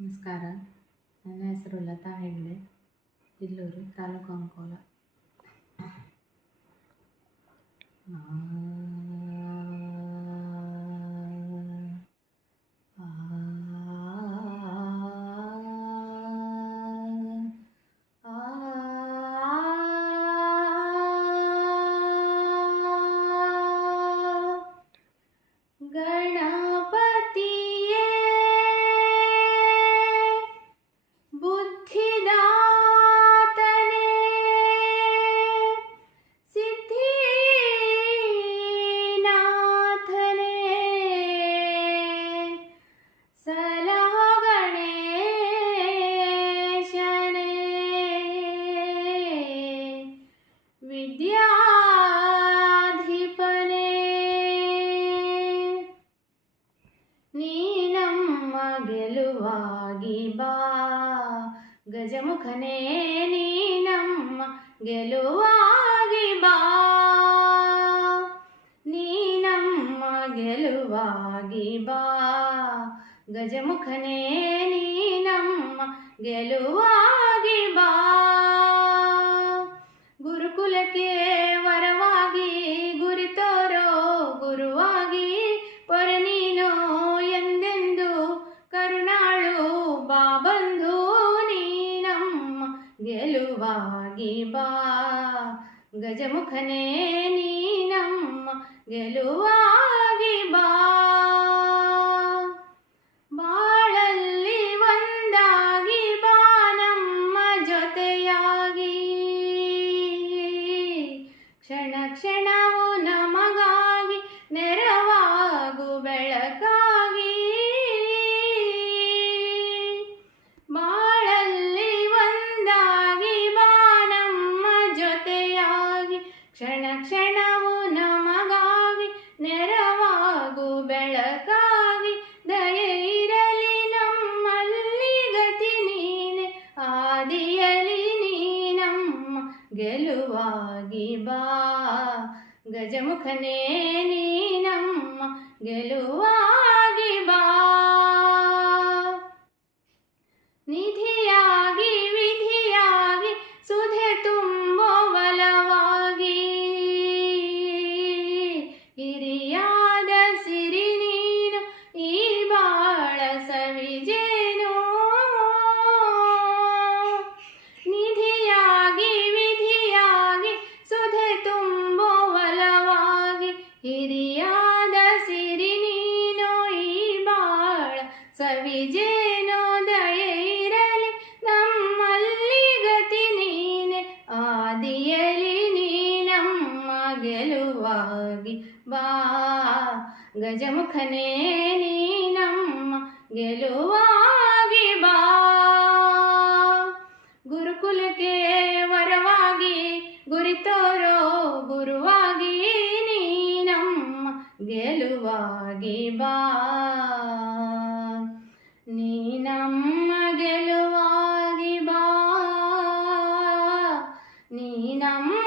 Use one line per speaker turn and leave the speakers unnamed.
ನಮಸ್ಕಾರ. ನನ್ನ ಹೆಸರು ಲತಾ ಹೆಗ್ಡೆ. ಇಲ್ಲೂರು ತಾಲೂಕು ಅಂಕೋಲ. ವಿದ್ಯಾಧಿಪನೇ. ನೀನಮ್ಮ ಗೆಲುವಾಗಿ ಬಾ. ಗಜಮುಖನೇ, ನೀನಮ್ಮ ಗೆಲುವಾಗಿ ಬಾ. ನೀನಮ್ಮ ಗೆಲುವಾಗಿ ಬಾ. ಗಜಮುಖನೇ, ನೀನಮ್ಮ ಗೆಲುವಾಗಿ ಬಾ. ಗೆಲುವಾಗಿ ಬಾ ಗಜಮುಖನೇ ನೀನಮ್ಮ ಗೆಲುವಾಗಿ ಗೆಲುವಾಗಿ ಬಾ ಗಜಮುಖನೇ ನೀನಮ್ಮ ಗೆಲುವಾಗಿ ಬಾ ನಿಧಿಯಾಗಿ ವಿಧಿಯಾಗಿ ಸುಧೆ ತುಂಬೋ ಬಲವಾಗಿ ಹಿರಿಯಾದ ಸಿರಿ ನೀನು ಈ ಬಾಳ ಸವಿಜೇನು ಹಿರಿಯಾದ ಸಿರಿ ನೀನು ಈ ಬಾಳ ಸವಿಜೇನೋ ದಯೆ ಇರಲಿ. ನಮ್ಮಲ್ಲಿ ಗತಿ ನೀನೆ ಆದಿಯಲಿ ನೀನಮ್ಮ ಗೆಲುವಾಗಿ ಬಾ. ಗಜಮುಖನೇ ನೀನಮ್ಮ ಗೆಲುವಾಗಿ ಬಾ. ಗುರುಕುಲಕ್ಕೆ ವರವಾಗಿ ಗುರಿತೋರೋ ಗೆಲುವಾಗಿ ಬಾ. ನೀ ನಮ್ಮ ಗೆಲುವಾಗಿ ಬಾ. ನೀ ನಮ್ಮ